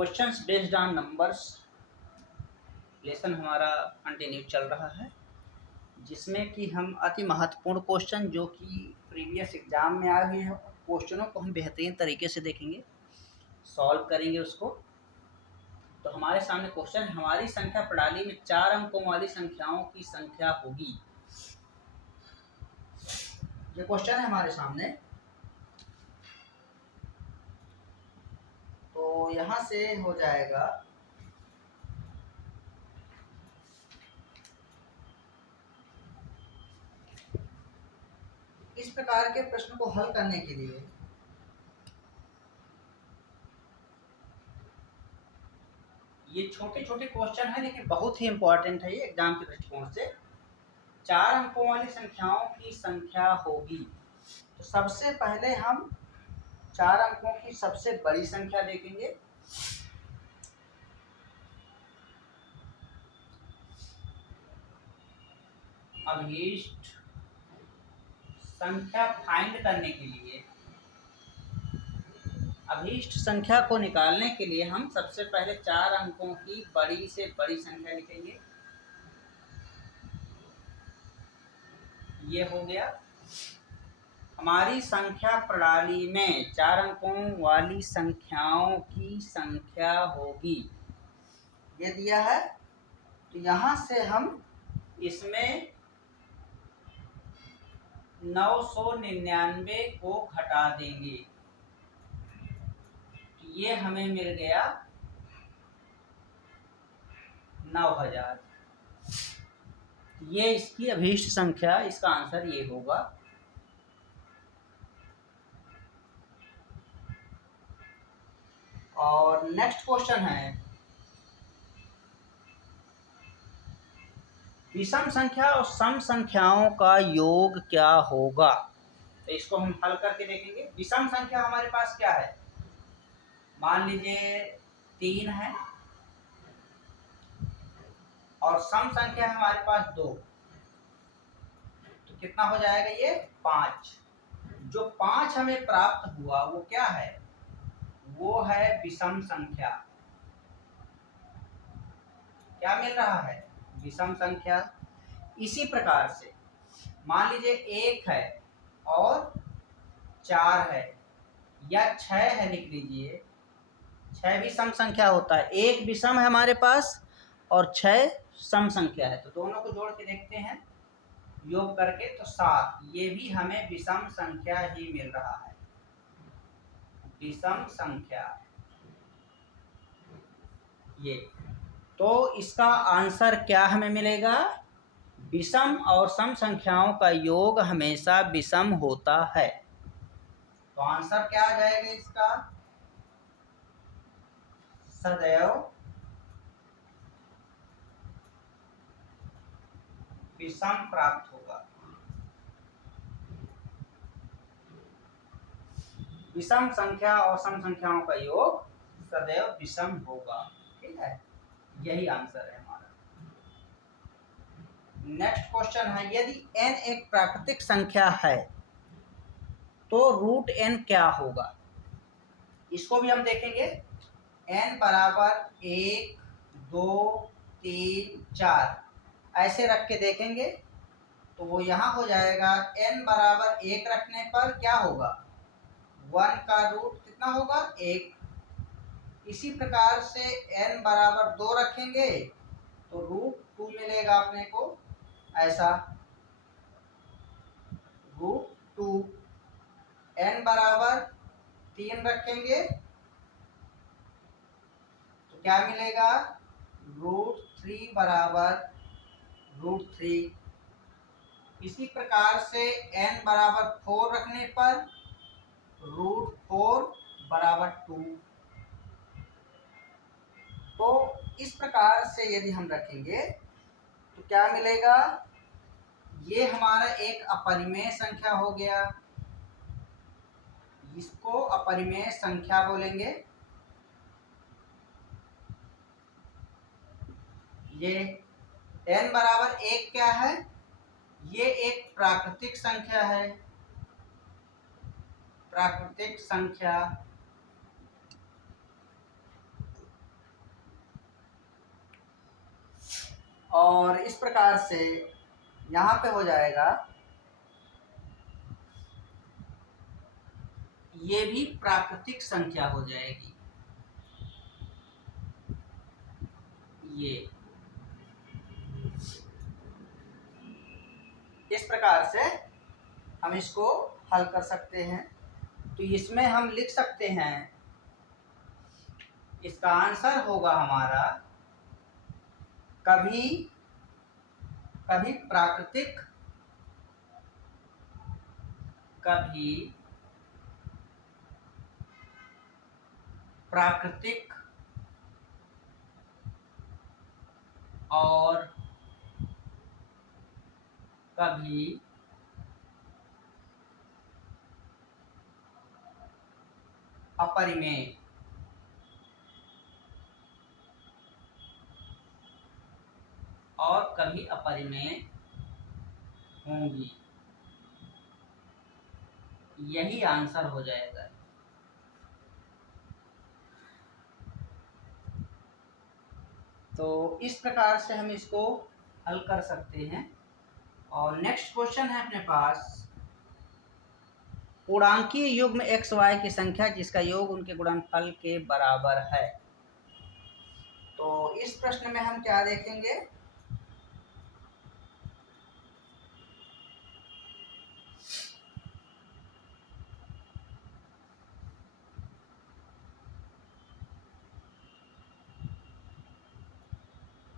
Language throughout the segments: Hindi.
Questions based on numbers lesson हमारा कंटिन्यू चल रहा है, जिसमें कि हम अति महत्वपूर्ण क्वेश्चन जो कि प्रीवियस एग्जाम में आ गए हैं, क्वेश्चनों को हम बेहतरीन तरीके से देखेंगे, सॉल्व करेंगे उसको। तो हमारे सामने क्वेश्चन, हमारी संख्या प्रणाली में 4 अंकों वाली संख्याओं की संख्या होगी। ये क्वेश्चन है हमारे सामने। तो यहाँ से हो जाएगा इस प्रकार के प्रश्न को हल करने के लिए ये छोटे छोटे क्वेश्चन है, लेकिन बहुत ही इंपॉर्टेंट है ये एग्जाम के दृष्टिकोण से। 4 अंकों वाली संख्याओं की संख्या होगी। तो सबसे पहले हम 4 अंकों की सबसे बड़ी संख्या देखेंगे। अभीष्ट संख्या फाइंड करने के लिए, अभीष्ट संख्या को निकालने के लिए हम सबसे पहले 4 अंकों की बड़ी से बड़ी संख्या लिखेंगे। ये हो गया। हमारी संख्या प्रणाली में 4 अंकों वाली संख्याओं की संख्या होगी, ये दिया है। तो यहाँ से हम इसमें 999 को घटा देंगे, तो ये हमें मिल गया 9000। ये इसकी अभीष्ट संख्या, इसका आंसर ये होगा। और नेक्स्ट क्वेश्चन है, विषम संख्या और सम संख्याओं का योग क्या होगा। तो इसको हम हल करके देखेंगे। विषम संख्या हमारे पास क्या है, मान लीजिए 3 है, और सम संख्या हमारे पास 2, तो कितना हो जाएगा ये 5। जो 5 हमें प्राप्त हुआ वो क्या है, वो है विषम संख्या। क्या मिल रहा है, विषम संख्या। इसी प्रकार से मान लीजिए 1 है और 4 है, या 6 है, लिख लीजिए। 6 भी सम संख्या होता है। 1 विषम है हमारे पास और 6 सम संख्या है, तो दोनों को जोड़ के देखते हैं योग करके, तो 7। ये भी हमें विषम संख्या ही मिल रहा है, विषम संख्या ये। तो इसका आंसर क्या हमें मिलेगा, विषम और सम संख्याओं का योग हमेशा विषम होता है। तो आंसर क्या आ जाएगा इसका, सदैव विषम प्राप्त होगा। विषम संख्या और सम संख्याओं का योग सदैव विषम होगा। ठीक है, यही आंसर है हमारा। नेक्स्ट क्वेश्चन है, यदि n एक प्राकृतिक संख्या है तो रूट n क्या होगा। इसको भी हम देखेंगे। n बराबर 1, 2, 3, 4 ऐसे रख के देखेंगे, तो वो यहाँ हो जाएगा। n बराबर 1 रखने पर क्या होगा, 1 का रूट कितना होगा, 1। इसी प्रकार से n बराबर 2 रखेंगे तो रूट 2 मिलेगा अपने को, ऐसा रूट 2। n बराबर 3 रखेंगे तो क्या मिलेगा, रूट 3 बराबर रूट 3। इसी प्रकार से n बराबर 4 रखने पर रूट 4 बराबर 2। तो इस प्रकार से यदि हम रखेंगे तो क्या मिलेगा, ये हमारा एक अपरिमेय संख्या हो गया, इसको अपरिमेय संख्या बोलेंगे। ये n बराबर 1 क्या है, ये एक प्राकृतिक संख्या है, प्राकृतिक संख्या। और इस प्रकार से यहाँ पे हो जाएगा, ये भी प्राकृतिक संख्या हो जाएगी। ये इस प्रकार से हम इसको हल कर सकते हैं। तो इसमें हम लिख सकते हैं, इसका आंसर होगा हमारा कभी कभी प्राकृतिक, कभी प्राकृतिक और कभी अपरिमेय। और कभी अपरिमेय होंगी, यही आंसर हो जाएगा। तो इस प्रकार से हम इसको हल कर सकते हैं। और नेक्स्ट क्वेश्चन है अपने पास, पूर्णांकीय युग्म एक्स वाई की संख्या जिसका योग उनके गुणनफल के बराबर है। तो इस प्रश्न में हम क्या देखेंगे,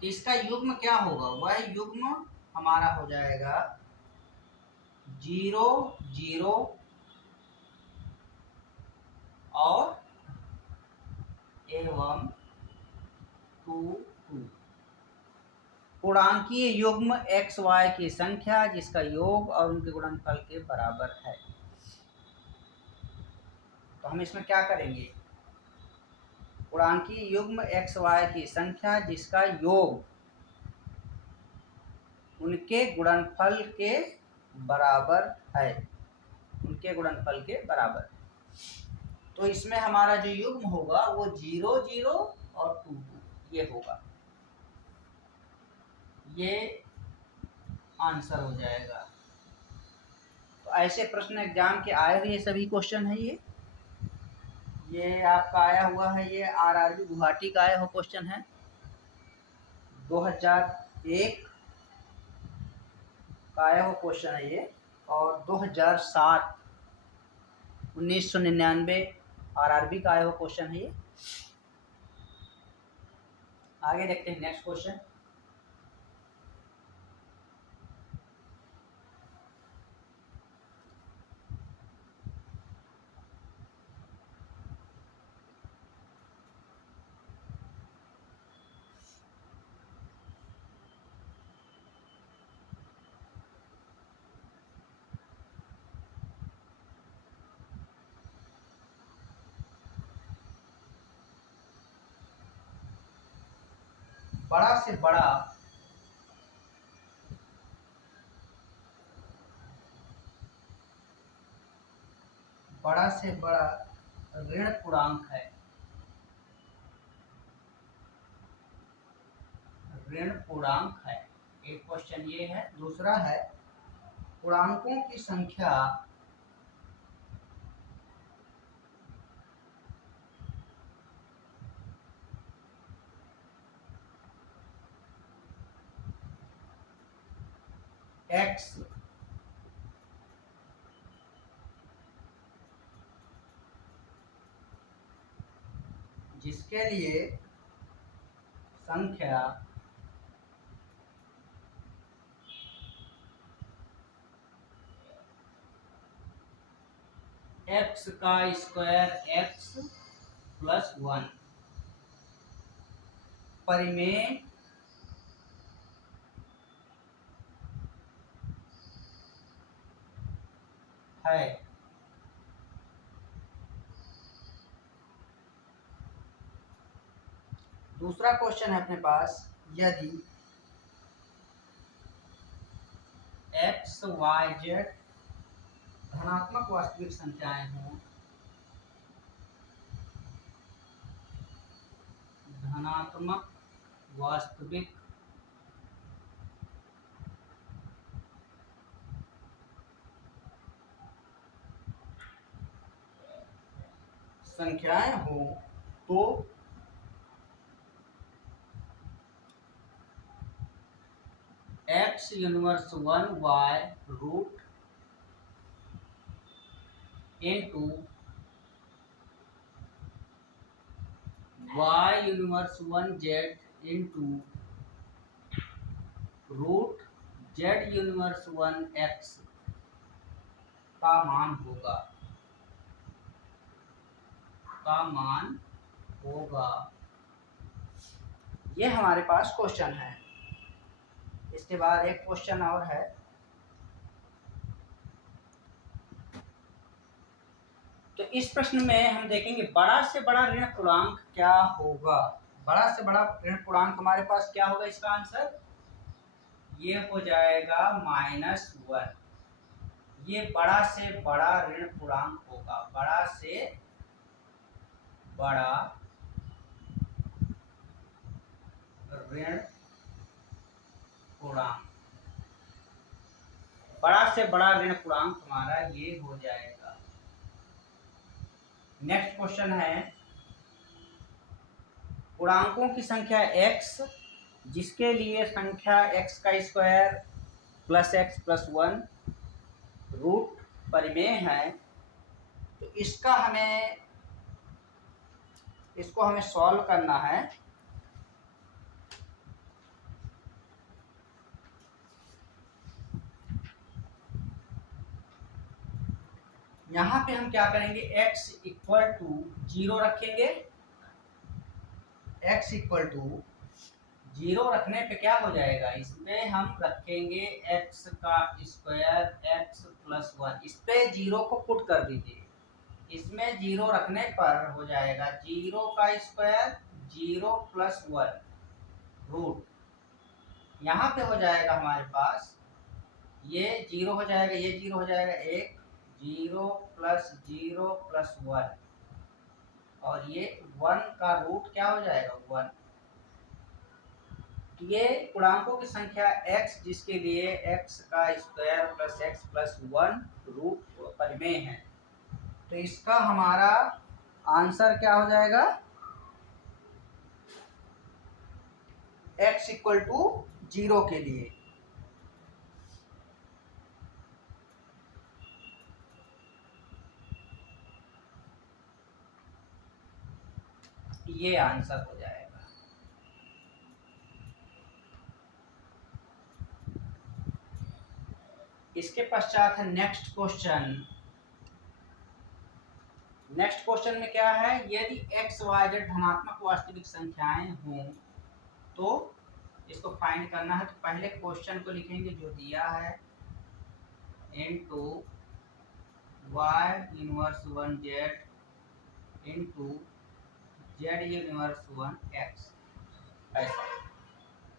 इसका युग्म क्या होगा, वह युग्म हमारा हो जाएगा 0 0 और एवं 2 2। पूर्णांकीय युग्म एक्स वाई की संख्या जिसका योग और उनके गुणनफल के बराबर है। तो हम इसमें क्या करेंगे, पूर्णांकीय युग्म एक्स वाई की संख्या जिसका योग उनके गुणनफल के बराबर है, उनके गुणनफल के बराबर। तो इसमें हमारा जो युग्म होगा वो 0 0 और 2 2 ये होगा, ये आंसर हो जाएगा। तो ऐसे प्रश्न एग्जाम के आए हुए सभी क्वेश्चन है। ये आपका आया हुआ है, ये आरआरबी गुवाहाटी का आया हुआ क्वेश्चन है 2001 का आया हुआ क्वेश्चन है ये, और 2007 1999 आरआरबी का आया हुआ क्वेश्चन है ये। आगे देखते हैं नेक्स्ट क्वेश्चन। बड़ा से बड़ा बड़ा से बड़ा ऋण पूर्णांक है, ऋण पूर्णांक है। एक क्वेश्चन ये है। दूसरा है, पूर्णांकों की संख्या एक्स जिसके लिए संख्या एक्स का स्क्वायर एक्स प्लस 1 परिमेय है। दूसरा क्वेश्चन है अपने पास, यदि एक्स वाई जेड धनात्मक वास्तविक संख्याएं हों, धनात्मक वास्तविक संख्याएं हो तो x inverse 1y root into y inverse 1z into root z inverse 1x का मान होगा ये हमारे पास क्वेश्चन है। इसके बाद एक क्वेश्चन और है, तो इस प्रश्न में हम देखेंगे बड़ा से बड़ा ऋण पूर्णांक क्या होगा। बड़ा से बड़ा ऋण पूर्णांक हमारे पास क्या होगा, इसका आंसर ये हो जाएगा -1। ये बड़ा से बड़ा ऋण पूर्णांक होगा, बड़ा से बड़ा ऋण पूर्णांक, बड़ा से बड़ा ऋण पूर्णांक हमारा ये हो जाएगा। नेक्स्ट क्वेश्चन है, पूर्णांकों की संख्या x जिसके लिए संख्या x का square plus x plus 1 root परिमेय है, तो इसको हमें सॉल्व करना है। यहाँ पे हम क्या करेंगे, x इक्वल टू 0 रखेंगे। x इक्वल टू 0 रखने पे क्या हो जाएगा, इसमें हम रखेंगे x का स्क्वायर x प्लस 1, इस पे 0 को पुट कर दीजिए। इसमें 0 रखने पर हो जाएगा 0 का स्क्वायर 0 प्लस 1 रूट, यहाँ पे हो जाएगा हमारे पास ये 0 हो जाएगा, ये 0 हो जाएगा, 1 0 प्लस 0 प्लस 1 और ये 1 का रूट क्या हो जाएगा 1। ये पूर्णांकों की संख्या x जिसके लिए x का square plus x plus 1 root परिमेय है, तो इसका हमारा आंसर क्या हो जाएगा, x इक्वल टू 0 के लिए। ये आंसर हो जाएगा। इसके पश्चात है नेक्स्ट क्वेश्चन। नेक्स्ट क्वेश्चन में क्या है, यदि x y z धनात्मक वास्तविक संख्याएं हों तो इसको फाइंड करना है। तो पहले क्वेश्चन को लिखेंगे जो दिया है, into y inverse 1z into z inverse 1x। ऐसा,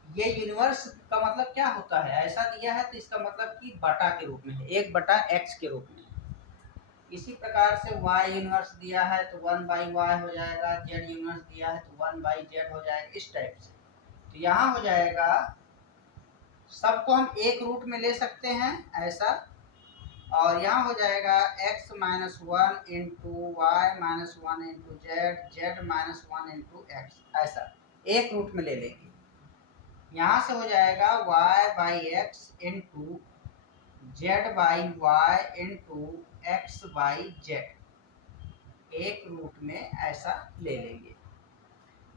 ये यूनिवर्स का मतलब क्या होता है, ऐसा दिया है तो इसका मतलब कि बटा के रूप में है, 1/x के रूप में। इसी प्रकार से y यूनिवर्स दिया है तो 1/y हो जाएगा, z यूनिवर्स दिया है तो 1/z हो जाएगा, इस टाइप से। तो यहाँ हो जाएगा, सबको हम एक रूट में ले सकते हैं ऐसा, और यहाँ हो जाएगा x minus 1 into y minus 1 into z, z minus 1 into x, ऐसा एक रूट में ले लेंगे। यहाँ से हो जाएगा y/x into z/y into x/z, एक रूट में ऐसा ले लेंगे।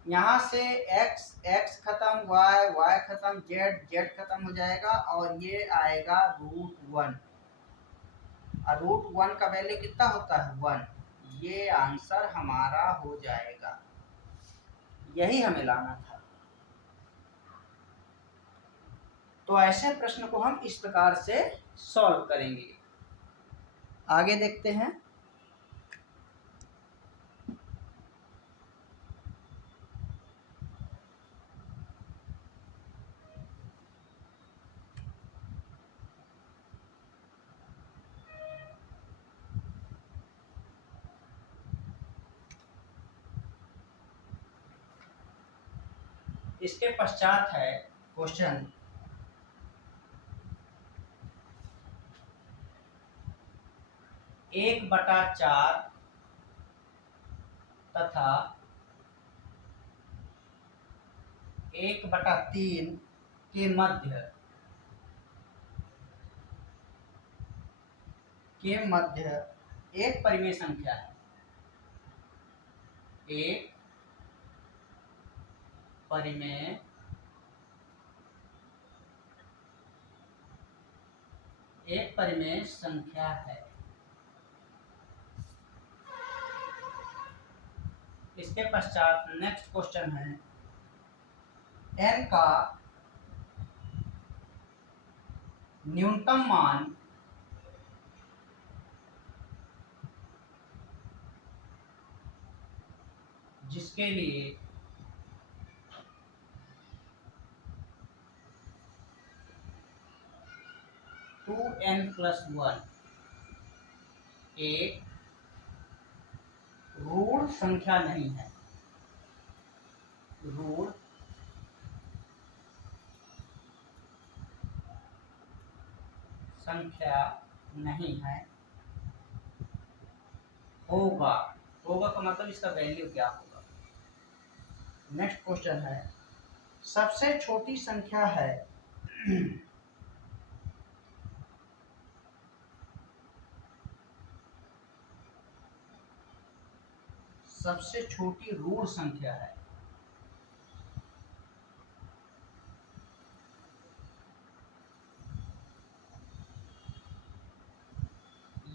यहाँ से x खत्म, y खत्म, z खत्म हो जाएगा और ये आएगा √1। √1 का वैल्यू कितना होता है 1। ये आंसर हमारा हो जाएगा, यही हमें लाना था। तो ऐसे प्रश्न को हम इस प्रकार से सॉल्व करेंगे। आगे देखते हैं। इसके पश्चात है क्वेश्चन, 1/4 तथा 1/3 के मध्य एक परिमेय संख्या है। एक परिमेय संख्या है। इसके पश्चात नेक्स्ट क्वेश्चन है, n का न्यूनतम मान जिसके लिए 2n+1 एक ऋण संख्या नहीं है। ऋण संख्या नहीं है। होगा का मतलब इसका वैल्यू क्या होगा। नेक्स्ट क्वेश्चन है, सबसे छोटी संख्या है सबसे छोटी ऋण संख्या है।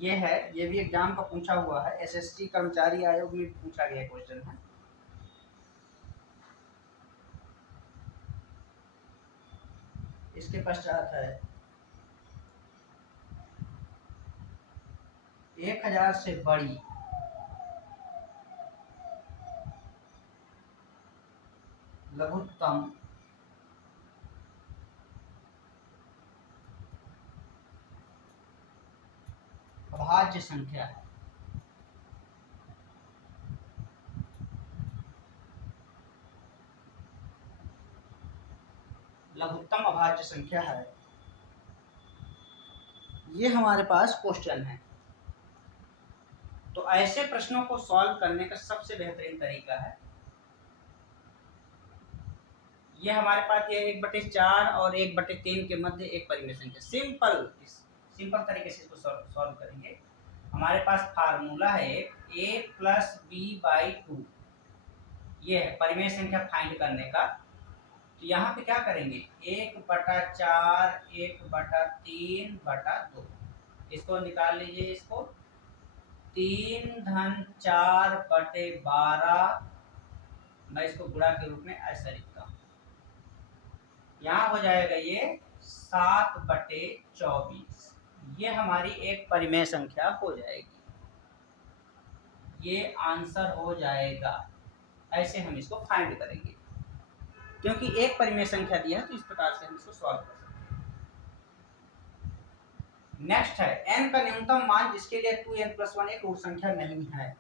ये भी एग्जाम का पूछा हुआ है, एसएससी कर्मचारी आयोग में पूछा गया क्वेश्चन है। इसके पश्चात है 1000 से बड़ी लघुत्तम अभाज्य संख्या है। लघुत्तम अभाज्य संख्या है। ये हमारे पास क्वेश्चन है। तो ऐसे प्रश्नों को सॉल्व करने का सबसे बेहतरीन तरीका है, ये हमारे पास ये 1/4 और 1/3 के मध्य एक परिमेय संख्या। सिंपल तरीके से इसको सॉल्व करेंगे। हमारे पास फार्मूला है a+b/2, ये है परिमेय संख्या फाइंड करने का। तो यहाँ पे क्या करेंगे, 1/4 1/3/2, इसको निकाल लीजिए। इसको 3-4/12, मैं इसको गुणा के रूप में ऐसा लिखता हूँ। यहाँ हो जाएगा ये 7/24, ये हमारी एक परिमेय संख्या हो जाएगी। ये आंसर हो जाएगा। ऐसे हम इसको फाइंड करेंगे, क्योंकि एक परिमेय संख्या दिया है तो इस प्रकार से हम इसको सॉल्व कर सकते हैं। नेक्स्ट है n का न्यूनतम मान जिसके लिए 2n+1 एक ऋण संख्या नहीं है।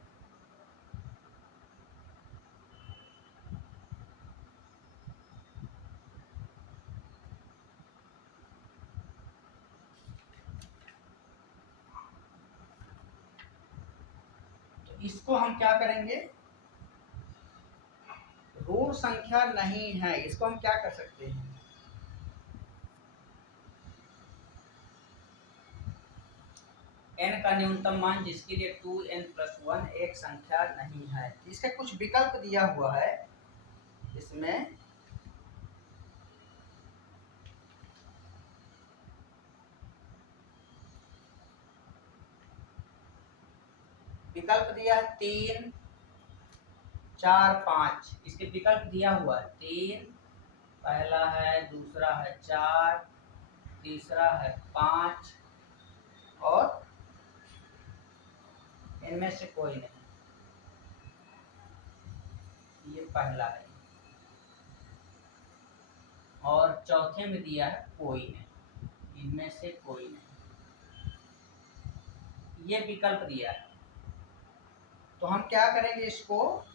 तो इसको हम क्या करेंगे, ऋण संख्या नहीं है, इसको हम क्या कर सकते हैं, n का न्यूनतम मान जिसके लिए 2n+1 एक संख्या नहीं है। इसका कुछ विकल्प दिया हुआ है। इसमें विकल्प दिया है 3, 4, 5। इसके विकल्प दिया हुआ है 3 पहला है, दूसरा है 4, तीसरा है 5 और इनमें से कोई नहीं, ये पहला है। और चौथे में दिया है कोई नहीं, इनमें से कोई नहीं, ये विकल्प दिया है। तो हम क्या करेंगे, इसको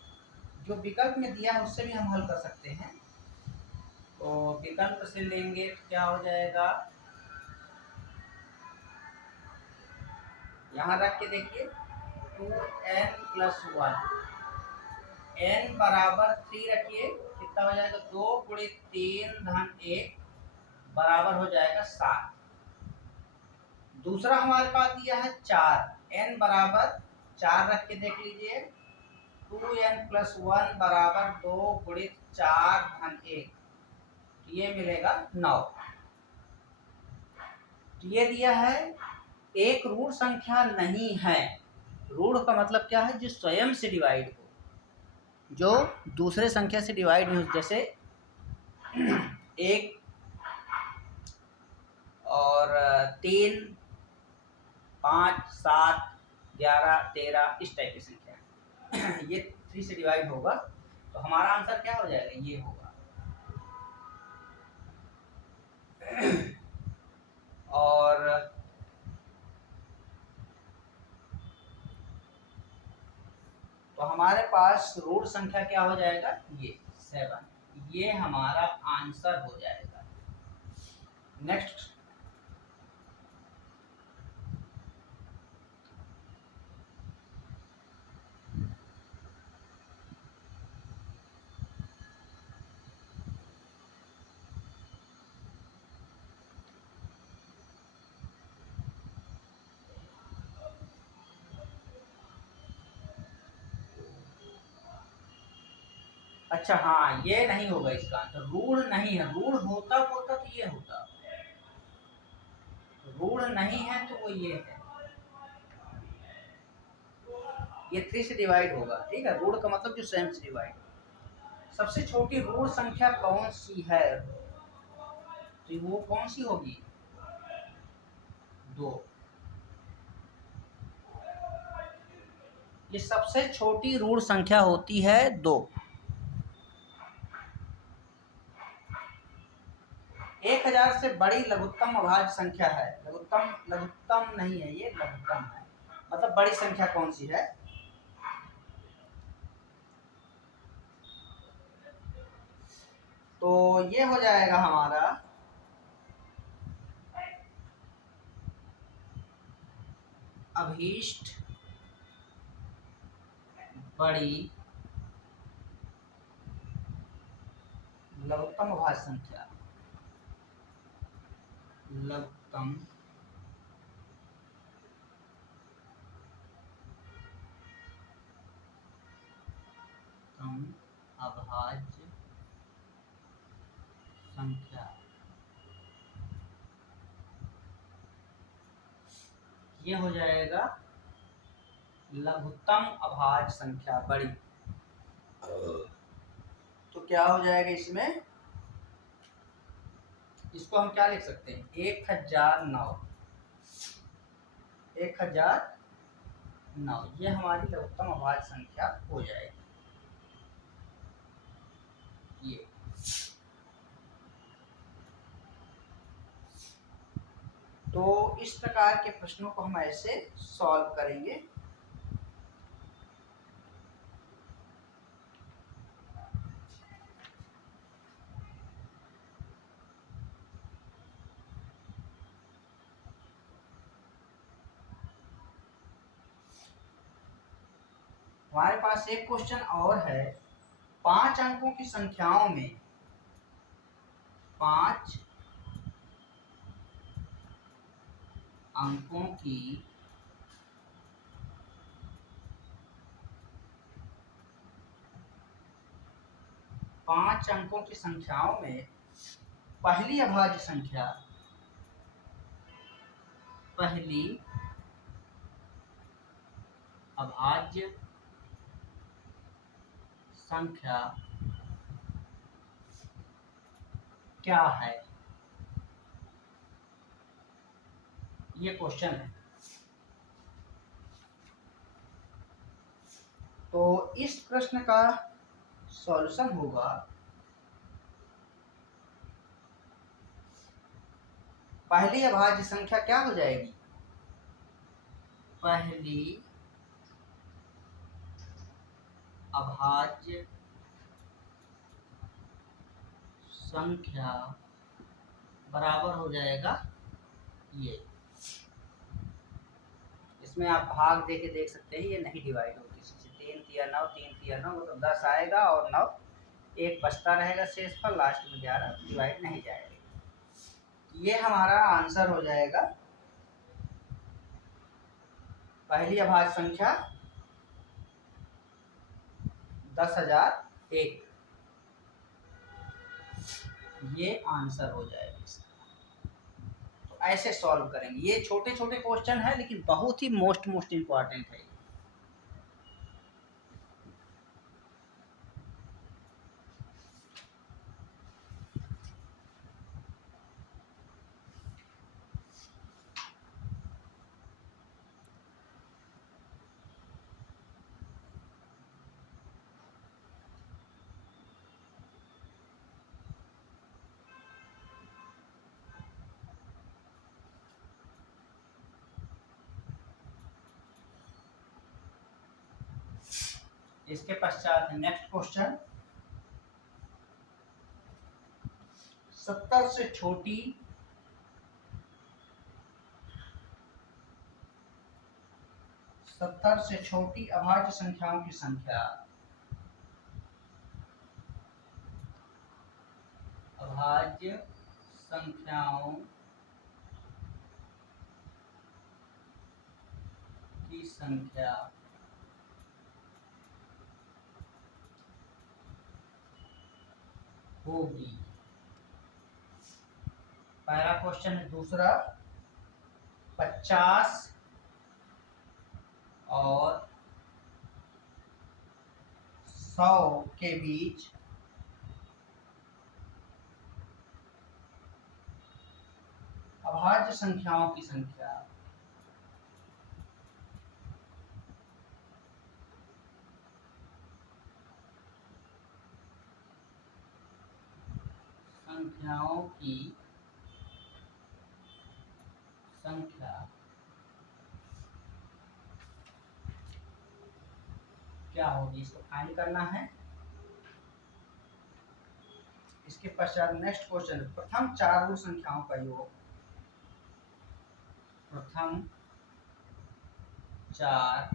जो विकल्प में दिया है उससे भी हम हल कर सकते हैं। तो विकल्प से लेंगे तो क्या हो जाएगा, यहाँ रख के देखिए 2n+1 n बराबर 3 रखिए, कितना हो जाएगा 2 गुणित 3 धन 1 बराबर हो जाएगा 7। दूसरा हमारे पास दिया है 4, n बराबर 4 रख के देख लीजिए, 2n+1 बराबर 2 गुणित 4 धन 1, ये मिलेगा 9। ये दिया है एक ऋण संख्या नहीं है। ऋण का मतलब क्या है, जो स्वयं से डिवाइड हो, जो दूसरे संख्या से डिवाइड नहीं हो, जैसे 1 और 3, 5, 7, 11, 13 इस टाइप की संख्या ये 3 से डिवाइड होगा, तो हमारा आंसर क्या हो जाएगा, ये होगा। और तो हमारे पास ऋण संख्या क्या हो जाएगा, ये 7, ये हमारा आंसर हो जाएगा। नेक्स्ट, अच्छा हाँ, ये नहीं होगा इसका आंसर, ऋण नहीं है। ऋण होता तो ये होता, ऋण नहीं है तो वो ये है, ये 3 से डिवाइड होगा, ठीक है। ऋण का मतलब जो स्वयं से डिवाइड। सबसे छोटी ऋण संख्या कौन सी है, तो वो कौन सी होगी, 2। ये सबसे छोटी ऋण संख्या होती है 2। 1000 से बड़ी लघुत्तम अभाज्य संख्या है। लघुत्तम नहीं है, ये लघुत्तम है। मतलब बड़ी संख्या कौन सी है, तो ये हो जाएगा हमारा अभीष्ट बड़ी लघुत्तम अभाज्य संख्या। लघुत्तम अभाज्य संख्या, ये हो जाएगा लघुत्तम अभाज्य संख्या बड़ी। तो क्या हो जाएगा इसमें, इसको हम क्या लिख सकते हैं, 1009। 1009 ये हमारी लघुत्तम अभाज्य संख्या हो जाएगी। ये तो इस प्रकार के प्रश्नों को हम ऐसे सॉल्व करेंगे। हमारे पास एक क्वेश्चन और है, 5 अंकों की संख्याओं में 5 अंकों की संख्याओं में पहली अभाज्य संख्या क्या है, ये क्वेश्चन है। तो इस प्रश्न का सॉल्यूशन होगा, पहली अभाज्य संख्या क्या हो जाएगी, पहली अभाज्य संख्या बराबर हो जाएगा ये। इसमें आप भाग दे के देख सकते हैं, ये नहीं डिवाइड होगी किसी से, 3 तिया 9, 3 तिया 9, मतलब 10 आएगा और 9 एक बचता रहेगा शेष पर, लास्ट में 11 डिवाइड नहीं जाएगा। ये हमारा आंसर हो जाएगा पहली अभाज्य संख्या 10,001। ये आंसर हो जाएगा इसका। तो ऐसे सॉल्व करेंगे। ये छोटे छोटे क्वेश्चन है लेकिन बहुत ही मोस्ट इंपॉर्टेंट है। इसके पश्चात नेक्स्ट क्वेश्चन, 70 से छोटी अभाज्य संख्याओं की संख्या। अभाज्य संख्याओं की संख्या होगी। पहला क्वेश्चन है। दूसरा, 50 और 100 के बीच अभाज्य संख्याओं की संख्या। संख्याओं की संख्या क्या होगी, इसको फाइंड करना है। इसके पश्चात नेक्स्ट क्वेश्चन, प्रथम 4 ऋण संख्याओं का योग। प्रथम 4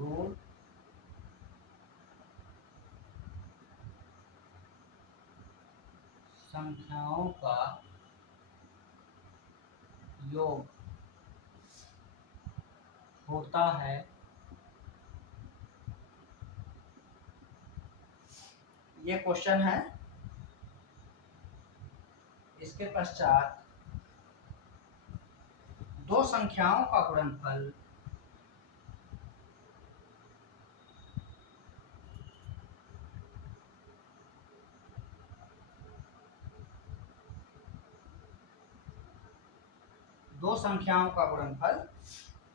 ऋण संख्याओं का योग होता है। ये क्वेश्चन है। इसके पश्चात 2 संख्याओं का गुणनफल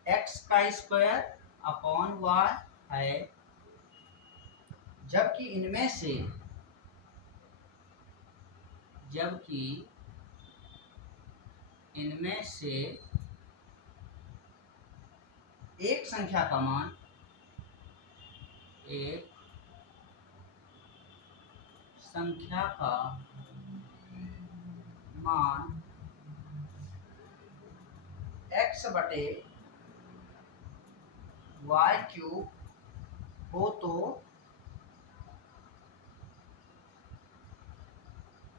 x का स्क्वायर अपॉन y है, जबकि इनमें से एक संख्या का मान x बटे y क्यूब हो तो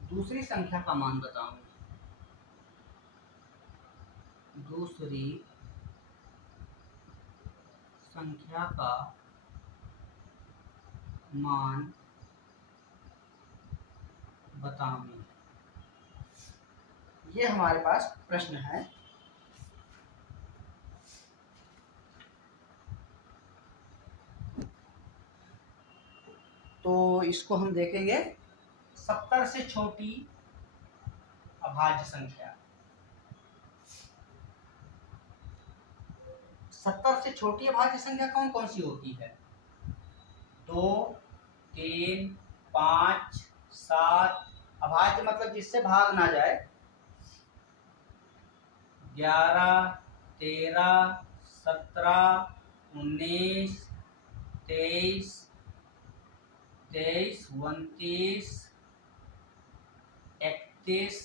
दूसरी संख्या का मान बताऊं। दूसरी संख्या का मान बताऊं। ये हमारे पास प्रश्न है। तो इसको हम देखेंगे। 70 से छोटी अभाज्य संख्या। 70 से छोटी अभाज्य संख्या कौन कौन सी होती है? 2, 3, 5, 7। अभाज्य मतलब जिससे भाग ना जाए। 11, 13, 17, 19, 23, 29, 31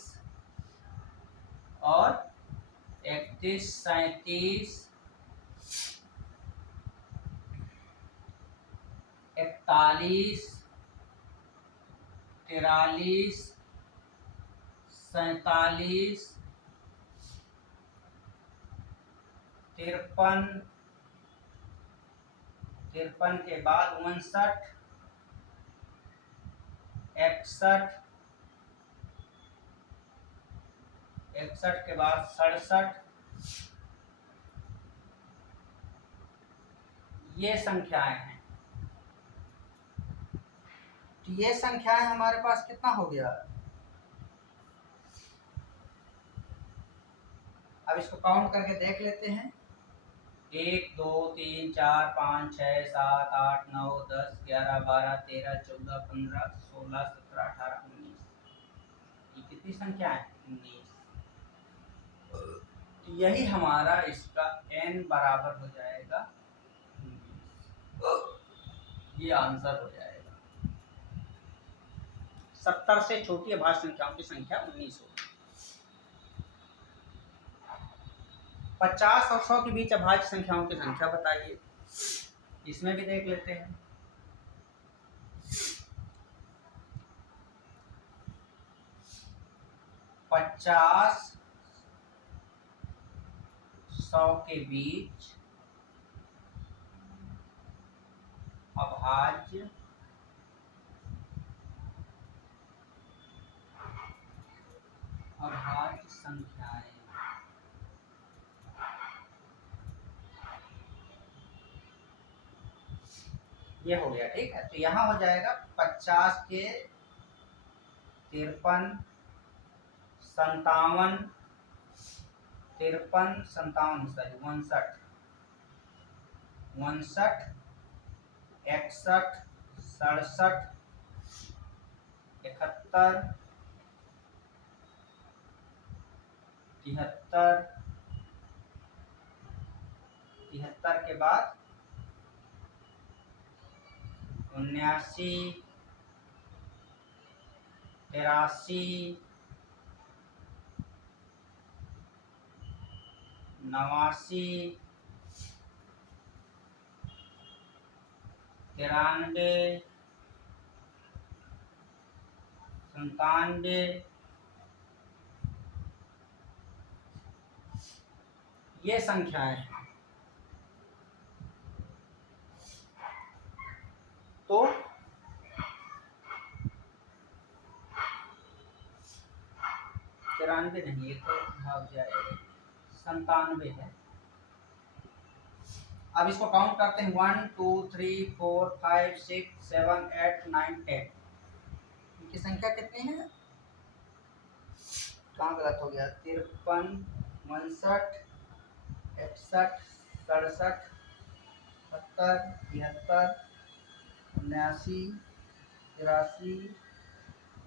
और 31, 37, 41, 43, 47, 53, 53 के बाद 59, 61, 61 के बाद 67, ये संख्याएं हैं। तो ये संख्याएं हमारे पास कितना हो गया। अब इसको काउंट करके देख लेते हैं। 1 2 3 4 5 6 7 8 9 10 11 12 13 14 15 16 17 18 19। ये कितनी संख्या है? 19। तो यही हमारा इसका n बराबर हो जाएगा 19। ये आंसर हो जाएगा। 70 से छोटी अभाज्य संख्याओं की संख्या 19 होगी। 50 और 100 के बीच अभाज्य संख्याओं की संख्या बताइए। इसमें भी देख लेते हैं। पचास 100 के बीच अभाज्य संख्याएं। ये हो गया, ठीक है। तो यहाँ हो जाएगा 50 के 53, 57, 53, 57 सॉरी 59, 61, 61, 67, 71, 73, 73 के बाद 79, 83, 89, 93, 97, ये संख्याएं हैं। तो 93 नहीं, ये तो भाग जाएगा, 97 है। अब इसको काउंट करते हैं। 1 2 3 4 5 6 7 8 9 10। इनकी संख्या कितनी है? कहाँ गलत हो गया? 53, 59, 61, 67, 70, 73, 79, 83,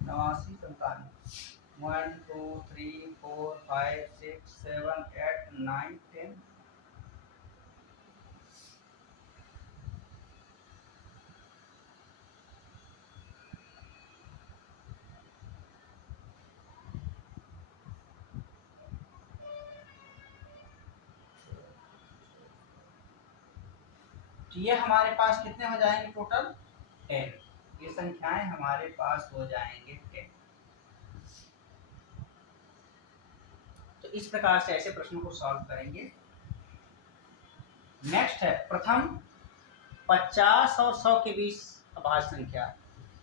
89, 97। 1 2 3 4 5 6 7 8 9 10। तो ये हमारे पास कितने हो जाएंगे टोटल? 10। ये संख्याएं हमारे पास हो जाएंगे 10। तो इस प्रकार से ऐसे प्रश्नों को सॉल्व करेंगे। नेक्स्ट है प्रथम 50 और 100 के बीच अभाज्य संख्या।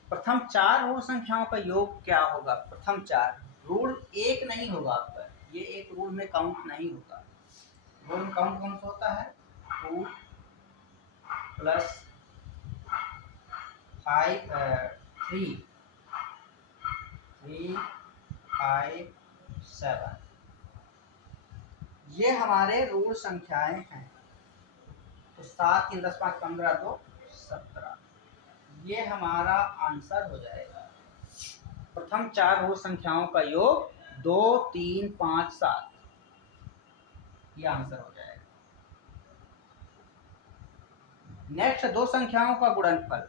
प्रथम 4 ऋण संख्याओं का योग क्या होगा? प्रथम 4 रूल 1 नहीं होगा आपका, ये एक रूल में काउंट नहीं होगा। रूल में काउंट कौन सा होता है? 2 प्लस 5 3 5 7। ये हमारे रूल संख्याएं हैं। तो 7 3 10 5 15 2 17। ये हमारा आंसर हो जाएगा। प्रथम 4 ऋण संख्याओं का योग 2 3 5 7। ये आंसर हो जाएगा। नेक्स्ट दो संख्याओं का गुणनफल।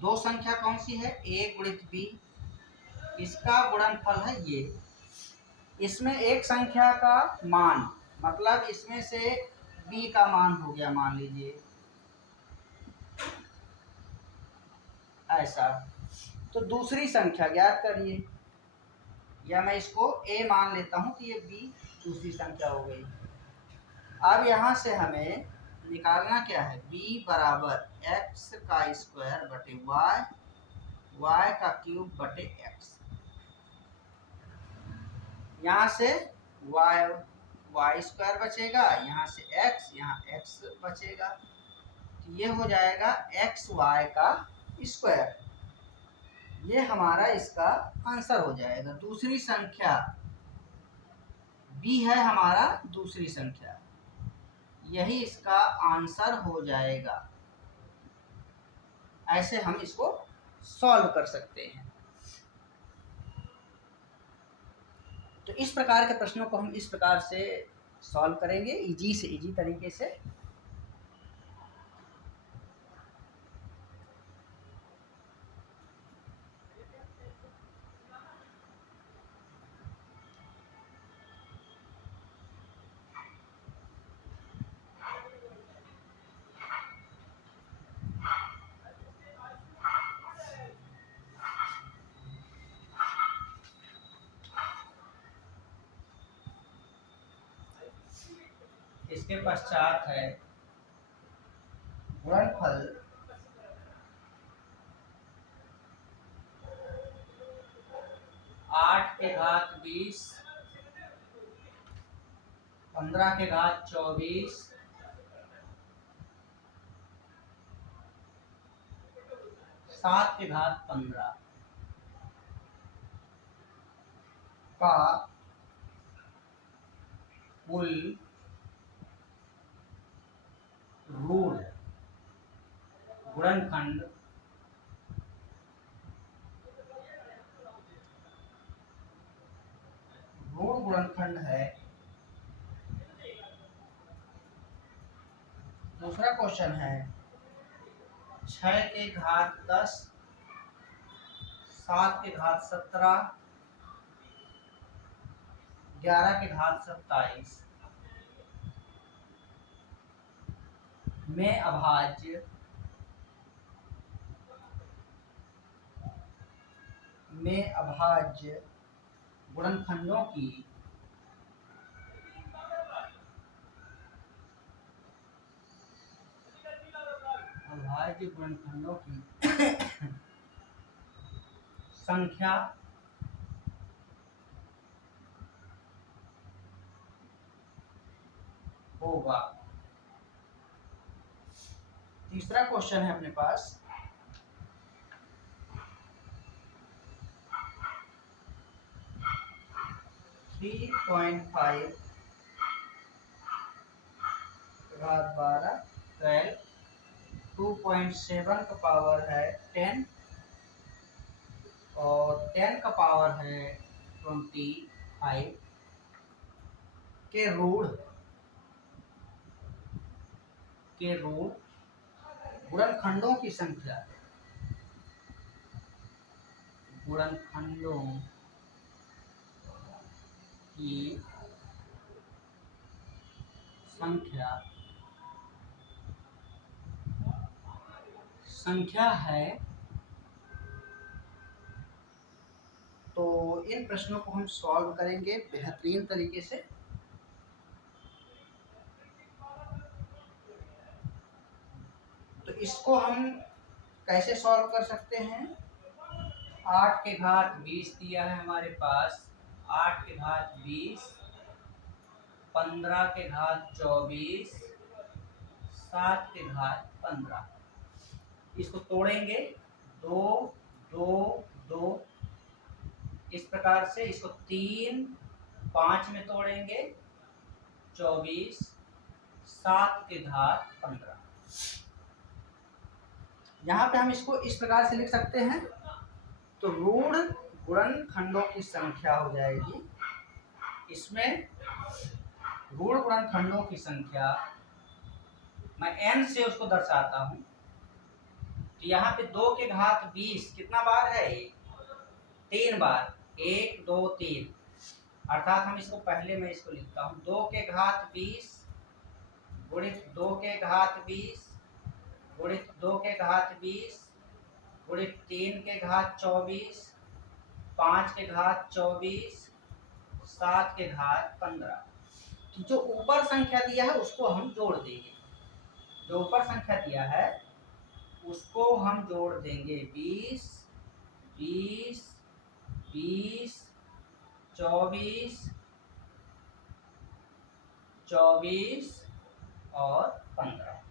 दो संख्या कौन सी है? a गुणित b, इसका गुणनफल है ये। इसमें एक संख्या का मान, मतलब इसमें से b का मान हो गया, मान लीजिए ऐसा। तो दूसरी संख्या ज्ञात करिए, या मैं इसको a मान लेता हूं, तो ये b दूसरी संख्या हो गई। अब यहाँ से हमें निकालना क्या है, b बराबर x का स्क्वायर बटे y, y का क्यूब बटे x। यहाँ से y स्क्वायर बचेगा, यहाँ से x, यहाँ x बचेगा, तो ये हो जाएगा एक्स वाई का स्क्वायर। ये हमारा इसका आंसर हो जाएगा। दूसरी संख्या b है हमारा, दूसरी संख्या, यही इसका आंसर हो जाएगा। ऐसे हम इसको सॉल्व कर सकते हैं। तो इस प्रकार के प्रश्नों को हम इस प्रकार से सॉल्व करेंगे, इजी से इजी तरीके से। इसके पश्चात है गुणनफल आठ के घात 20, 15 के घात 24, 7 के घात 15 का कुल रूट गुणनखंड है। दूसरा क्वेश्चन है 6 के घात 10, 7 के घात 17, 11 के घात 27 में अभाज्य गुणनखंडों की संख्या होगा। तीसरा क्वेश्चन है अपने पास 3.5 घात 12, 12, 2.7 का पावर है 10 और 10 का पावर है 25 के रूट गुणनखंडों की संख्या है। तो इन प्रश्नों को हम सॉल्व करेंगे बेहतरीन तरीके से। तो इसको हम कैसे सॉल्व कर सकते हैं, 8 के घात 20 दिया है हमारे पास, 8 के घात 20, 15 के घात 24, 7 के घात 15, इसको तोड़ेंगे 2 2 2, इस प्रकार से इसको 3 5 में तोड़ेंगे 24, 7 के घात 15। यहाँ पे हम इसको इस प्रकार से लिख सकते हैं। तो ऋण गुणनखंडों की संख्या हो जाएगी, इसमें ऋण गुणनखंडों की संख्या मैं n से उसको दर्शाता हूँ। तो यहाँ पे 2 के घात 20 कितना बार है, 3 बार, 1 2 3, अर्थात हम इसको पहले मैं इसको लिखता हूँ 2 के घात 20 गुणित 2 के घात 20 गुणित 2 के घात 20 गुणित 3 के घात 24, 5 के घात 24, 7 के घात 15। जो ऊपर संख्या दिया है उसको हम जोड़ देंगे, जो ऊपर संख्या दिया है उसको हम जोड़ देंगे। 20, 20, 20, 24, 24 और 15।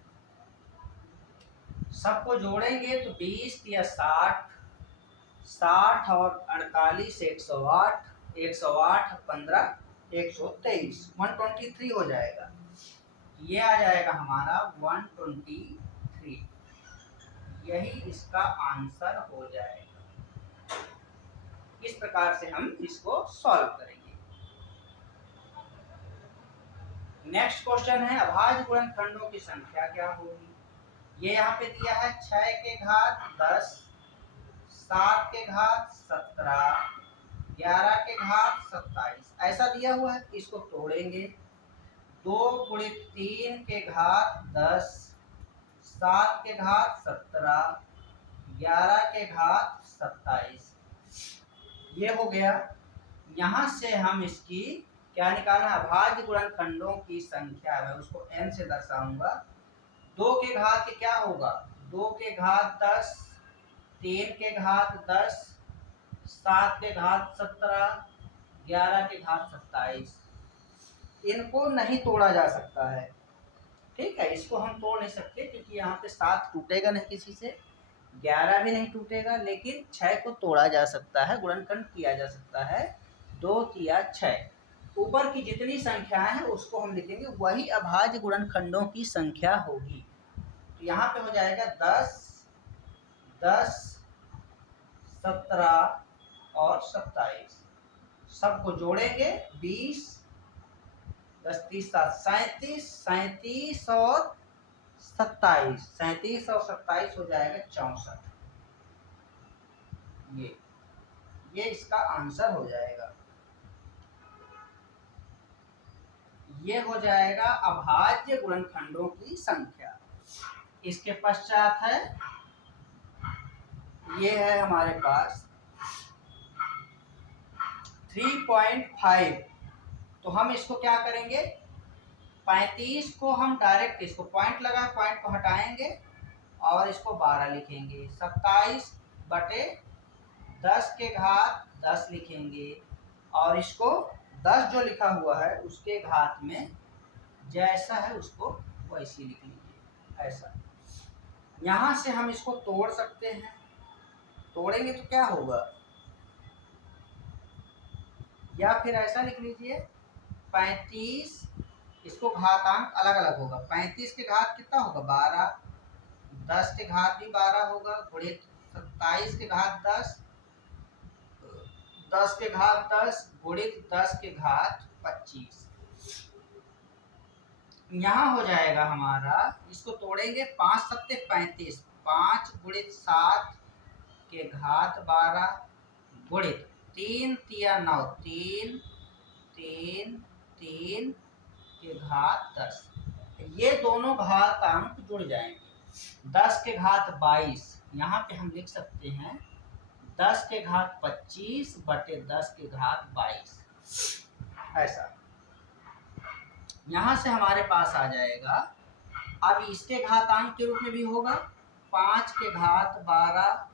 सबको जोड़ेंगे तो 20 या 60, 60 और 48 108, 108 15 123, 123 हो जाएगा। ये आ जाएगा हमारा 123। यही इसका आंसर हो जाएगा। इस प्रकार से हम इसको सॉल्व करेंगे। नेक्स्ट क्वेश्चन है अभाज्य गुणनखंडों की संख्या क्या होगी। ये यहाँ पे दिया है 6 के घात 10, 7 के घात 17, 11 के घात 27 ऐसा दिया हुआ है। इसको तोड़ेंगे। 2 गुणित 3 के घात 10, 7 के घात 17, 11 के घात 27, ये हो गया। यहाँ से हम इसकी क्या निकालना है, अभाज्य गुणनखंडों की संख्या है उसको n से दर्शाऊंगा। 2 के घात के क्या होगा, 2 के घात 10, 3 के घात 10, 7 के घात 17, 11 के घात 27। इनको नहीं तोड़ा जा सकता है, ठीक है। इसको हम तोड़ नहीं सकते क्योंकि यहाँ पे 7 टूटेगा नहीं किसी से, 11 भी नहीं टूटेगा, लेकिन 6 को तोड़ा जा सकता है, गुणनखंड किया जा सकता है। 2 या 6 ऊपर की जितनी संख्याएं हैं उसको हम लिखेंगे, वही अभाज्य गुणनखंडों की संख्या होगी। तो यहाँ पे हो जाएगा 10, 10, 17 और 27। सबको जोड़ेंगे 20, 10, 30, 37, 37 और 27, 37 और 27 हो जाएगा 64। ये इसका आंसर हो जाएगा। ये हो जाएगा अभाज्य गुणनखंडों की संख्या। इसके पश्चात है, ये है हमारे पास 3.5। तो हम इसको क्या करेंगे, 35 को हम डायरेक्ट इसको पॉइंट लगा, पॉइंट को हटाएंगे और इसको 12 लिखेंगे। 27 बटे 10 के घात 10 लिखेंगे और इसको 10 जो लिखा हुआ है उसके घात में जैसा है उसको वैसे लिख लीजिए, ऐसा। यहाँ से हम इसको तोड़ सकते हैं। तोड़ेंगे तो क्या होगा, या फिर ऐसा लिख लीजिए 35, इसको घातांक अलग अलग होगा। 35 के घात कितना होगा 12, 10 के घात भी 12 होगा, गुणित 27 के घात 10, 10 के घात 10 गुणित 10 के घात 25। यहाँ हो जाएगा हमारा, इसको तोड़ेंगे 5 सत्ते 35, 5 गुणित 7 के घात 12 गुणित 3 तिया 9, 3, 3, 3 के घात 10। ये दोनों घातांक जुड़ जाएंगे। 10 के घात 22 यहाँ पे हम लिख सकते हैं 10 के घात 25 बटे 10 के घात 22, ऐसा। यहाँ से हमारे पास आ जाएगा। अब इसके घातांक के रूप में भी होगा 5 के घात 12,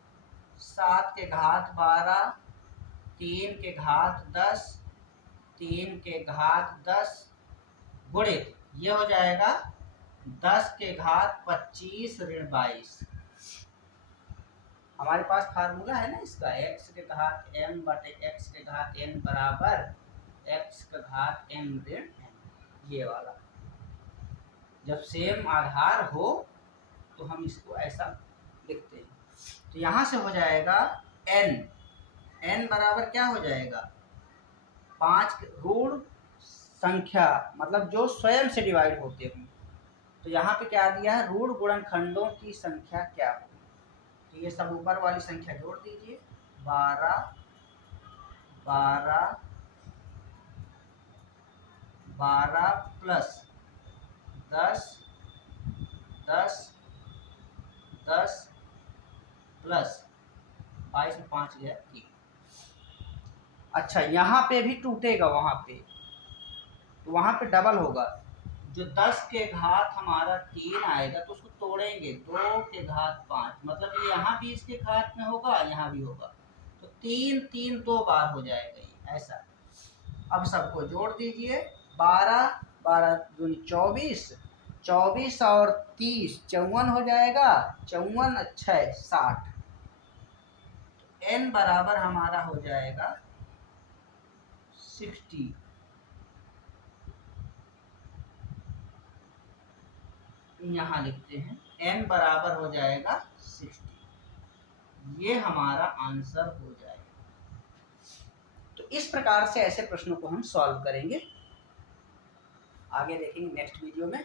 7 के घात 12, 3 के घात 10, 3 के घात 10 गुणित ये हो जाएगा 10 के घात 25 ऋण 22। हमारे पास फार्मूला है ना इसका, x के घात m बटे x के घात n बराबर x के घात m ऋण n, ये वाला। जब सेम आधार हो तो हम इसको ऐसा लिखते हैं। तो यहाँ से हो जाएगा n बराबर क्या हो जाएगा 5 ऋण संख्या, मतलब जो स्वयं से डिवाइड होते हैं। तो यहाँ पे क्या दिया है, ऋण गुणनखंडों की संख्या क्या होगी। तो ये सब ऊपर वाली संख्या जोड़ दीजिए, 12, 12, 12 प्लस 10, 10, 10 प्लस 22 में 5 गया 3। अच्छा यहाँ पे भी टूटेगा, वहाँ पे तो वहाँ पे डबल होगा। जो 10 के घात हमारा 3 आएगा तो उसको तोड़ेंगे 2 के घात 5, मतलब ये यहाँ भी इसके घात में होगा, यहाँ भी होगा, तो 3 3 2 बार हो जाएगा ये ऐसा। अब सबको जोड़ दीजिए, 12 12 दूनी 24, 24 और 30 54 हो जाएगा, 54 6 60। n बराबर हमारा हो जाएगा 60। यहाँ लिखते हैं n बराबर हो जाएगा 60, ये हमारा आंसर हो जाएगा। तो इस प्रकार से ऐसे प्रश्नों को हम सॉल्व करेंगे, आगे देखेंगे नेक्स्ट वीडियो में।